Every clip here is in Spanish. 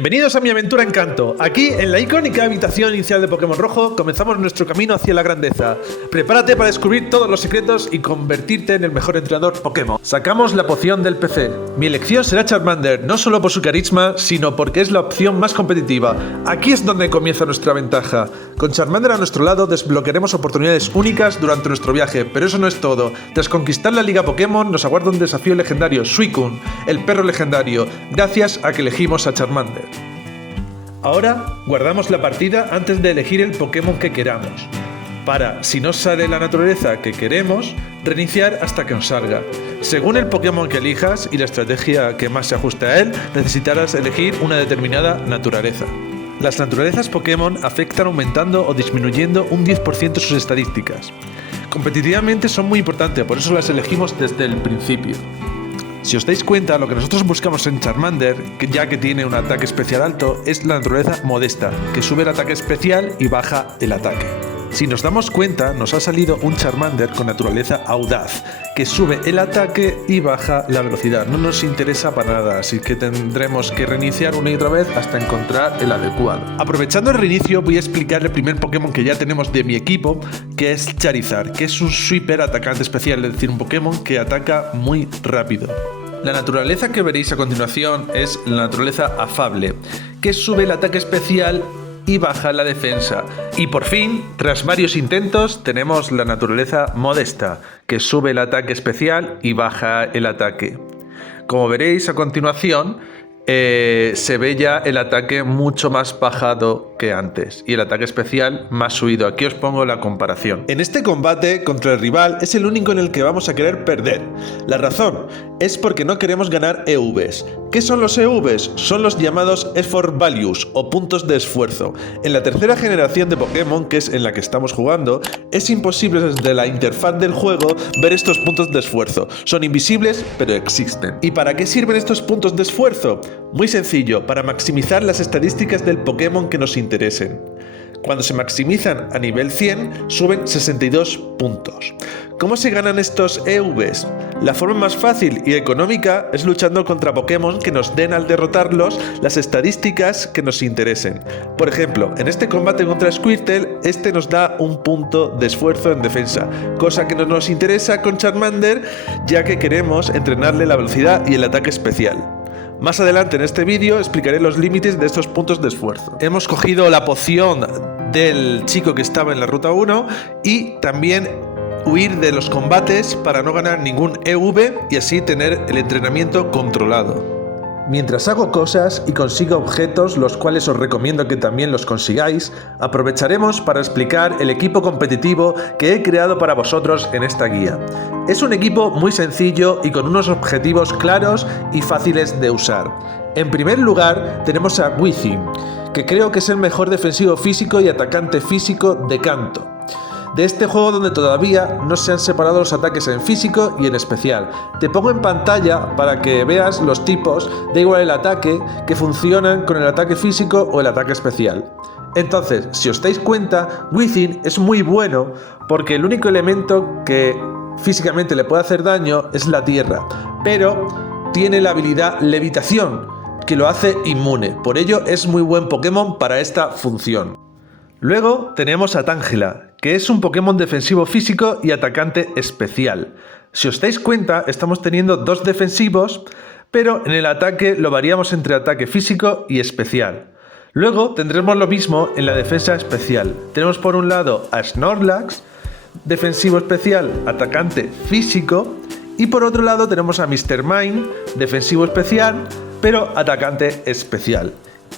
Bienvenidos a mi aventura en Kanto. Aquí, en la icónica habitación inicial de Pokémon Rojo, comenzamos nuestro camino hacia la grandeza. Prepárate para descubrir todos los secretos y convertirte en el mejor entrenador Pokémon. Sacamos la poción del PC. Mi elección será Charmander, no solo por su carisma, sino porque es la opción más competitiva. Aquí es donde comienza nuestra ventaja. Con Charmander a nuestro lado desbloquearemos oportunidades únicas durante nuestro viaje, pero eso no es todo. Tras conquistar la Liga Pokémon, nos aguarda un desafío legendario, Suicune, el perro legendario, gracias a que elegimos a Charmander. Ahora guardamos la partida antes de elegir el Pokémon que queramos, para, si no sale la naturaleza que queremos, reiniciar hasta que nos salga. Según el Pokémon que elijas y la estrategia que más se ajuste a él, necesitarás elegir una determinada naturaleza. Las naturalezas Pokémon afectan aumentando o disminuyendo un 10% sus estadísticas. Competitivamente son muy importantes, por eso las elegimos desde el principio. Si os dais cuenta, lo que nosotros buscamos en Charmander, ya que tiene un ataque especial alto, es la naturaleza modesta, que sube el ataque especial y baja el ataque. Si nos damos cuenta, nos ha salido un Charmander con naturaleza audaz, que sube el ataque y baja la velocidad. No nos interesa para nada, así que tendremos que reiniciar una y otra vez hasta encontrar el adecuado. Aprovechando el reinicio, voy a explicar el primer Pokémon que ya tenemos de mi equipo, que es Charizard, que es un sweeper atacante especial, es decir, un Pokémon que ataca muy rápido. La naturaleza que veréis a continuación es la naturaleza afable, que sube el ataque especial y baja la defensa. Y por fin, tras varios intentos, tenemos la naturaleza modesta, que sube el ataque especial y baja el ataque. Como veréis a continuación, se ve ya el ataque mucho más bajado que antes y el ataque especial más subido. Aquí os pongo la comparación. En este combate contra el rival es el único en el que vamos a querer perder. La razón es porque no queremos ganar EVs. ¿Qué son los EVs? Son los llamados Effort Values o puntos de esfuerzo. En la tercera generación de Pokémon, que es en la que estamos jugando, es imposible desde la interfaz del juego ver estos puntos de esfuerzo. Son invisibles, pero existen. ¿Y para qué sirven estos puntos de esfuerzo? Muy sencillo, para maximizar las estadísticas del Pokémon que nos interesen. Cuando se maximizan a nivel 100, suben 62 puntos. ¿Cómo se ganan estos EVs? La forma más fácil y económica es luchando contra Pokémon que nos den al derrotarlos las estadísticas que nos interesen. Por ejemplo, en este combate contra Squirtle, este nos da un punto de esfuerzo en defensa, cosa que no nos interesa con Charmander, ya que queremos entrenarle la velocidad y el ataque especial. Más adelante en este vídeo explicaré los límites de estos puntos de esfuerzo. Hemos cogido la poción del chico que estaba en la ruta 1 y también huir de los combates para no ganar ningún EV y así tener el entrenamiento controlado. Mientras hago cosas y consigo objetos, los cuales os recomiendo que también los consigáis, aprovecharemos para explicar el equipo competitivo que he creado para vosotros en esta guía. Es un equipo muy sencillo y con unos objetivos claros y fáciles de usar. En primer lugar tenemos a Weezing, que creo que es el mejor defensivo físico y atacante físico de Kanto. De este juego donde todavía no se han separado los ataques en físico y en especial. Te pongo en pantalla para que veas los tipos, da igual el ataque, que funcionan con el ataque físico o el ataque especial. Entonces, si os dais cuenta, Weezing es muy bueno porque el único elemento que físicamente le puede hacer daño es la tierra, pero tiene la habilidad levitación, que lo hace inmune. Por ello es muy buen Pokémon para esta función. Luego tenemos a Tangela, que es un Pokémon defensivo físico y atacante especial. Si os dais cuenta, estamos teniendo dos defensivos, pero en el ataque lo variamos entre ataque físico y especial. Luego tendremos lo mismo en la defensa especial. Tenemos por un lado a Snorlax, defensivo especial, atacante físico, y por otro lado tenemos a Mr. Mime, defensivo especial, pero atacante especial.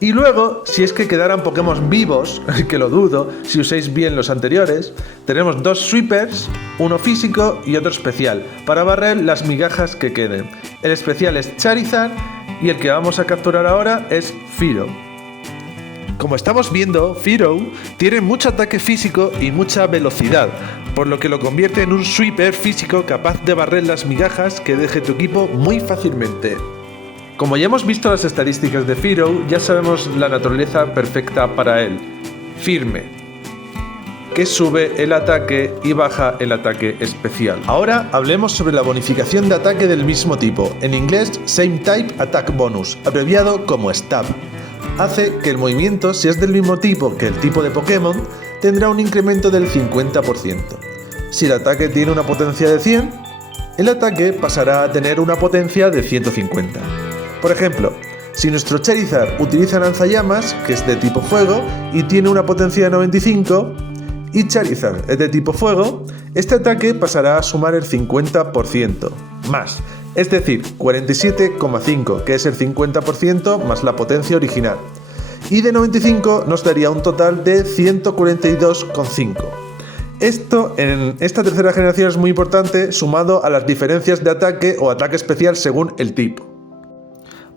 Y luego, si es que quedaran Pokémon vivos, que lo dudo, si usáis bien los anteriores, tenemos dos sweepers, uno físico y otro especial, para barrer las migajas que queden. El especial es Charizard y el que vamos a capturar ahora es Fearow. Como estamos viendo, Fearow tiene mucho ataque físico y mucha velocidad, por lo que lo convierte en un sweeper físico capaz de barrer las migajas que deje tu equipo muy fácilmente. Como ya hemos visto las estadísticas de Fearow, ya sabemos la naturaleza perfecta para él. Firme, que sube el ataque y baja el ataque especial. Ahora hablemos sobre la bonificación de ataque del mismo tipo, en inglés Same Type Attack Bonus, abreviado como STAB. hace que el movimiento, si es del mismo tipo que el tipo de Pokémon, tendrá un incremento del 50%. Si el ataque tiene una potencia de 100, el ataque pasará a tener una potencia de 150. Por ejemplo, si nuestro Charizard utiliza lanzallamas, que es de tipo fuego, y tiene una potencia de 95, y Charizard es de tipo fuego, este ataque pasará a sumar el 50% más, es decir, 47,5, que es el 50% más la potencia original. Y de 95 nos daría un total de 142,5. Esto en esta tercera generación es muy importante, sumado a las diferencias de ataque o ataque especial según el tipo.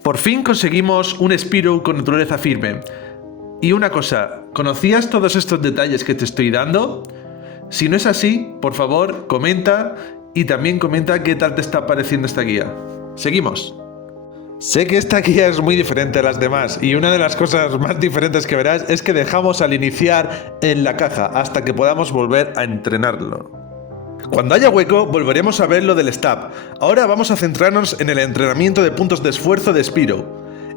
Por fin conseguimos un Spearow con naturaleza firme. Y una cosa, ¿conocías todos estos detalles que te estoy dando? Si no es así, por favor, comenta y también comenta qué tal te está pareciendo esta guía. Seguimos. Sé que esta guía es muy diferente a las demás y una de las cosas más diferentes que verás es que dejamos al iniciar en la caja hasta que podamos volver a entrenarlo. Cuando haya hueco, volveremos a ver lo del stab. Ahora vamos a centrarnos en el entrenamiento de puntos de esfuerzo de Spearow.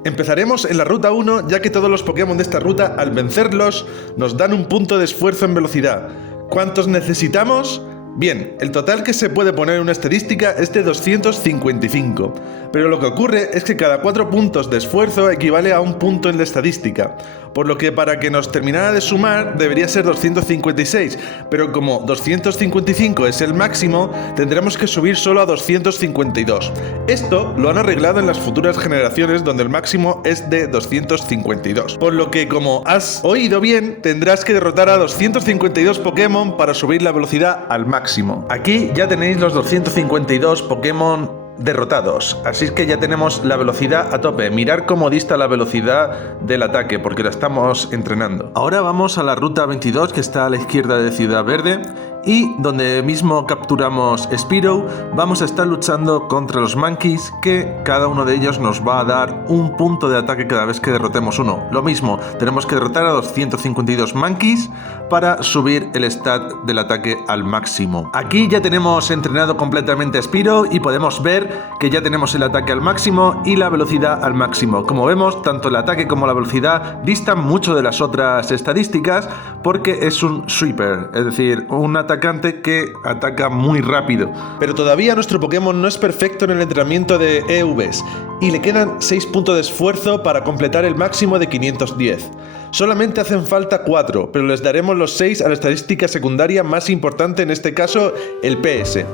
Empezaremos en la ruta 1, ya que todos los Pokémon de esta ruta, al vencerlos, nos dan un punto de esfuerzo en velocidad. ¿Cuántos necesitamos? Bien, el total que se puede poner en una estadística es de 255, pero lo que ocurre es que cada 4 puntos de esfuerzo equivale a un punto en la estadística, por lo que para que nos terminara de sumar debería ser 256, pero como 255 es el máximo, tendremos que subir solo a 252. Esto lo han arreglado en las futuras generaciones donde el máximo es de 252, por lo que como has oído bien, tendrás que derrotar a 252 Pokémon para subir la velocidad al máximo. Aquí ya tenéis los 252 Pokémon derrotados, así es que ya tenemos la velocidad a tope. Mirad cómo dista la velocidad del ataque porque la estamos entrenando. Ahora vamos a la ruta 22 que está a la izquierda de Ciudad Verde y donde mismo capturamos Spearow vamos a estar luchando contra los Monkeys, que cada uno de ellos nos va a dar un punto de ataque cada vez que derrotemos uno. Lo mismo, tenemos que derrotar a 252 Monkeys para subir el stat del ataque al máximo. Aquí ya tenemos entrenado completamente a Spearow y podemos ver que ya tenemos el ataque al máximo y la velocidad al máximo. Como vemos, tanto el ataque como la velocidad distan mucho de las otras estadísticas porque es un sweeper, es decir, un atacante que ataca muy rápido. Pero todavía nuestro Pokémon no es perfecto en el entrenamiento de EVs y le quedan 6 puntos de esfuerzo para completar el máximo de 510. Solamente hacen falta 4, pero les daremos los 6 a la estadística secundaria más importante, en este caso el PS.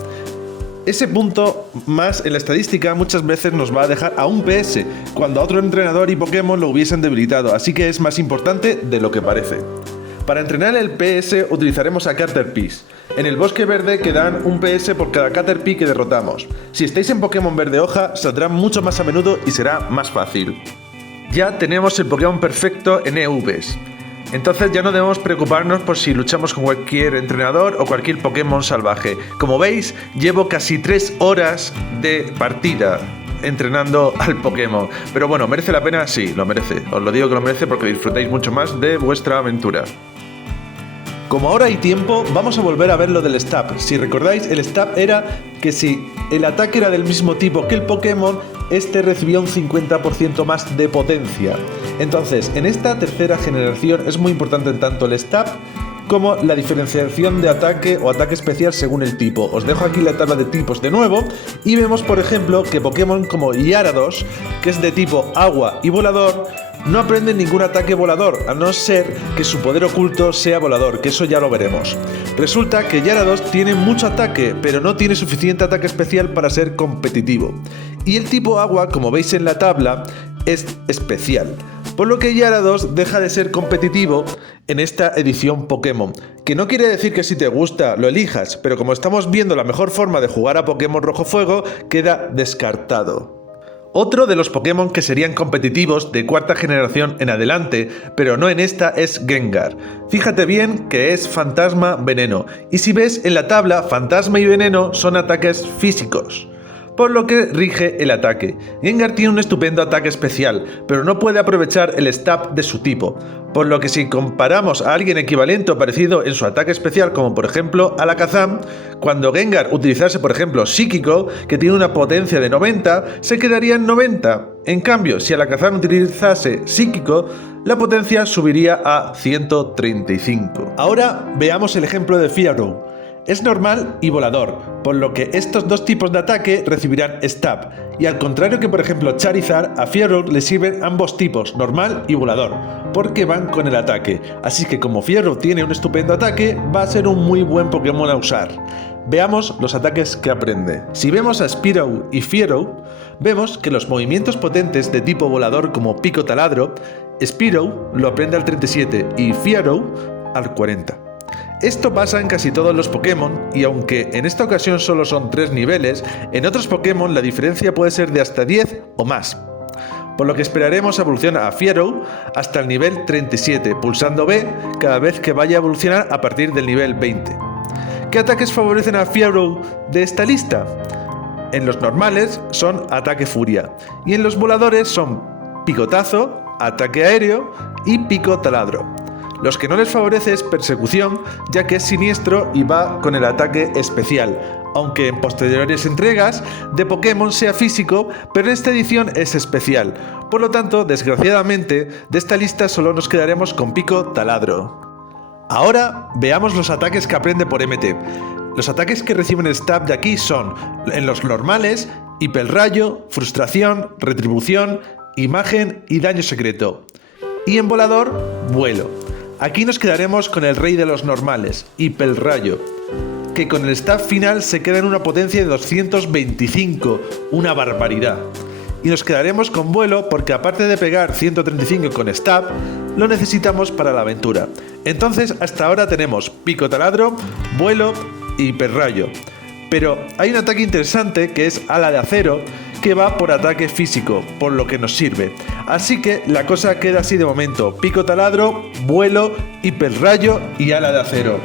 Ese punto más en la estadística muchas veces nos va a dejar a un PS, cuando a otro entrenador y Pokémon lo hubiesen debilitado, así que es más importante de lo que parece. Para entrenar el PS utilizaremos a Caterpie. En el bosque verde quedan un PS por cada Caterpie que derrotamos. Si estáis en Pokémon verde hoja, saldrán mucho más a menudo y será más fácil. Ya tenemos el Pokémon perfecto en EVs. Entonces ya no debemos preocuparnos por si luchamos con cualquier entrenador o cualquier Pokémon salvaje. Como veis, llevo casi 3 horas de partida entrenando al Pokémon. Pero bueno, ¿merece la pena? Sí, lo merece. Os lo digo que lo merece porque disfrutáis mucho más de vuestra aventura. Como ahora hay tiempo, vamos a volver a ver lo del stab. Si recordáis, el stab era que si el ataque era del mismo tipo que el Pokémon, este recibía un 50% más de potencia. Entonces, en esta tercera generación es muy importante tanto el stab como la diferenciación de ataque o ataque especial según el tipo. Os dejo aquí la tabla de tipos de nuevo y vemos, por ejemplo, que Pokémon como Gyarados, que es de tipo agua y volador, no aprende ningún ataque volador, a no ser que su poder oculto sea volador, que eso ya lo veremos. Resulta que Gyarados tiene mucho ataque, pero no tiene suficiente ataque especial para ser competitivo. Y el tipo agua, como veis en la tabla, es especial, por lo que Gyarados deja de ser competitivo en esta edición Pokémon, que no quiere decir que si te gusta lo elijas, pero como estamos viendo la mejor forma de jugar a Pokémon Rojo Fuego, queda descartado. Otro de los Pokémon que serían competitivos de cuarta generación en adelante, pero no en esta, es Gengar. Fíjate bien que es Fantasma Veneno, y si ves en la tabla, Fantasma y Veneno son ataques físicos, por lo que rige el ataque. Gengar tiene un estupendo ataque especial, pero no puede aprovechar el stab de su tipo, por lo que si comparamos a alguien equivalente o parecido en su ataque especial, como por ejemplo Alakazam, cuando Gengar utilizase por ejemplo Psíquico, que tiene una potencia de 90, se quedaría en 90, En cambio, si Alakazam utilizase Psíquico, la potencia subiría a 135. Ahora veamos el ejemplo de Fearow. Es normal y volador, por lo que estos dos tipos de ataque recibirán Stab, y al contrario que por ejemplo Charizard, a Fearow le sirven ambos tipos, normal y volador, porque van con el ataque, así que como Fearow tiene un estupendo ataque, va a ser un muy buen Pokémon a usar. Veamos los ataques que aprende. Si vemos a Spearow y Fearow, vemos que los movimientos potentes de tipo volador como Pico Taladro, Spearow lo aprende al 37 y Fearow al 40. Esto pasa en casi todos los Pokémon, y aunque en esta ocasión solo son 3 niveles, en otros Pokémon la diferencia puede ser de hasta 10 o más. Por lo que esperaremos evolucionar a Fearow hasta el nivel 37, pulsando B cada vez que vaya a evolucionar a partir del nivel 20. ¿Qué ataques favorecen a Fearow de esta lista? En los normales son Ataque Furia, y en los voladores son Picotazo, Ataque Aéreo y Pico Taladro. Los que no les favorece es Persecución, ya que es siniestro y va con el ataque especial, aunque en posteriores entregas de Pokémon sea físico, pero en esta edición es especial. Por lo tanto, desgraciadamente, de esta lista solo nos quedaremos con Pico Taladro. Ahora veamos los ataques que aprende por MT. Los ataques que reciben Stab de aquí son, en los normales, Hiperrayo, Frustración, Retribución, Imagen y Daño Secreto. Y en volador, Vuelo. Aquí nos quedaremos con el rey de los normales, Hiperrayo, que con el Stab final se queda en una potencia de 225, una barbaridad. Y nos quedaremos con Vuelo porque aparte de pegar 135 con Stab, lo necesitamos para la aventura. Entonces hasta ahora tenemos Pico Taladro, Vuelo y Hiperrayo. Pero hay un ataque interesante que es Ala de Acero, que va por ataque físico, por lo que nos sirve. Así que la cosa queda así de momento: Pico Taladro, Vuelo, Hiperrayo y Ala de Acero.